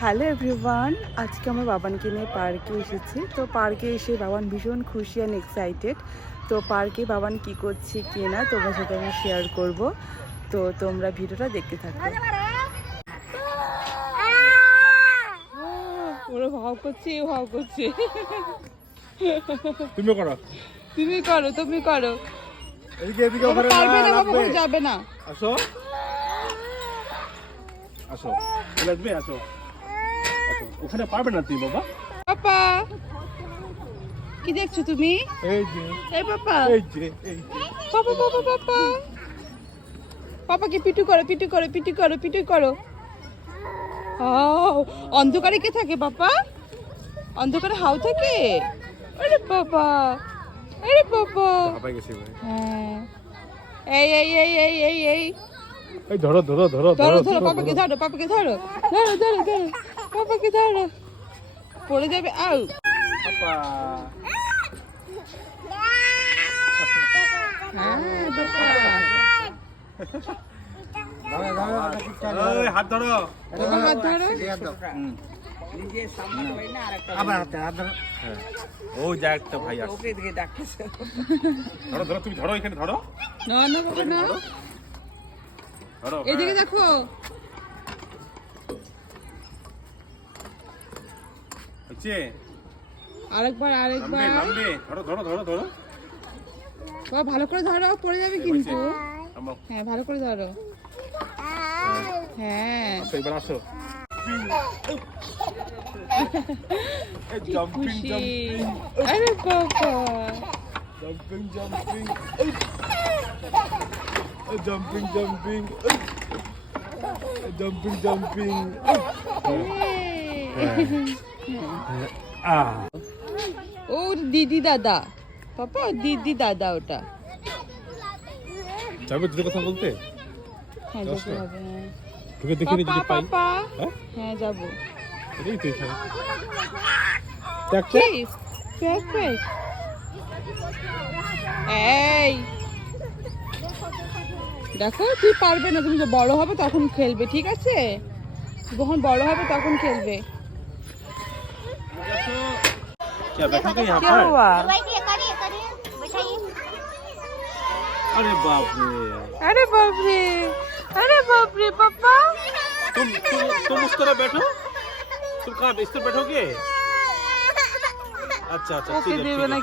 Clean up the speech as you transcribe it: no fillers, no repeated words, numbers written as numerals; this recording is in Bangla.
হ্যালো এভরিওয়ান, আজকে আমার বাবানকে নিয়ে পার্কে এসেছি। তো পার্কে এসে বাবান ভীষণ খুশি অ্যান্ড এক্সাইটেড। তো পার্কে বাবান কি করছে কি না তোমার সাথে আমি শেয়ার করব। তো তোমরা ভিডিওটা দেখতে থাকো। ওরা ভাব করছে, ভাব করছে। তুমি করো, তুমি করো, তুমি করো। এদিকে এদিকে ওখানে পারবে না, বাবা লাগবে। যাবে না। আসো আসো, লাগবে আসো আসো, ওখানে পারবে না তুমি বাবা। পাপা কি দেখছো তুমি? এই যে এই পাপা, এই যে এই যে পাপা পাপা পাপা পাপাকে পিটু করো, পিটু করো, পিটু করো, পিটু করো। অন্ধকারে কে থাকে পাপা? অন্ধকারে হাউ থাকে? আরে বাবা, আরে বাবা। হাঁপাই গেছে ভাই। হ্যাঁ, এই এই এই এই এই এই এই ধরো ধরো ধরো ধরো ধরো, পাপাকে ধরো, পাপাকে ধরো, ধরো ধরো ধরো, পাপাকে ধরো, পড়ে যাবে। আউ পাপা। হ্যাঁ বাবা, এই হাত ধরো, বাবা হাত ধরো। আবার হাত ধরো। হ্যাঁ, ও যা একটা ভাই আসছে। ধরো ধরো, তুমি ধরো, এখানে ধরো না না বাবা না, ধরো। এদিকে দেখো। হচ্ছে আরেকবার, আরেকবার। নামবে নামবে, ধরো ধরো ধরো ধরো। বাবা ভালো করে ধরো, পড়ে যাবে কিন্তু। নামাও। হ্যাঁ ভালো করে ধরো। হ্যাঁ আসো, এবার আসো। জাম্পিং খুশি। জাম্পিং আরে বাবা, jumping jumping jumping jumping jumping jumping. ও দিদি দাদা, পাপা দিদি দাদা ওটা। যাবে দুটো কথা বলতে? হ্যাঁ যেতে হবে। হ্যাঁ তোকে দেখিনি যদি পাপা পাই। পাপা, হ্যাঁ, হ্যাঁ যাবো। এই তো এখানে। কি ব্যাক ব্যাক। এই দেখো, তুই পারবে না, তুমি যে বড় হবে তখন খেলবে, ঠিক আছে? যখন বড় হবে তখন খেলবে। क्या बैठोगे यहाँ क्या पर? हुआ? बैठिए, करिए करिए बैठाइए। अरे बाप रे, अरे बाप रे, अरे बाप रे पापा। तुम उस तरह बैठो। तुम कहाँ इस तरह बैठोगे? अच्छा अच्छा, ओके ठीक है, देवे ठीक है। ना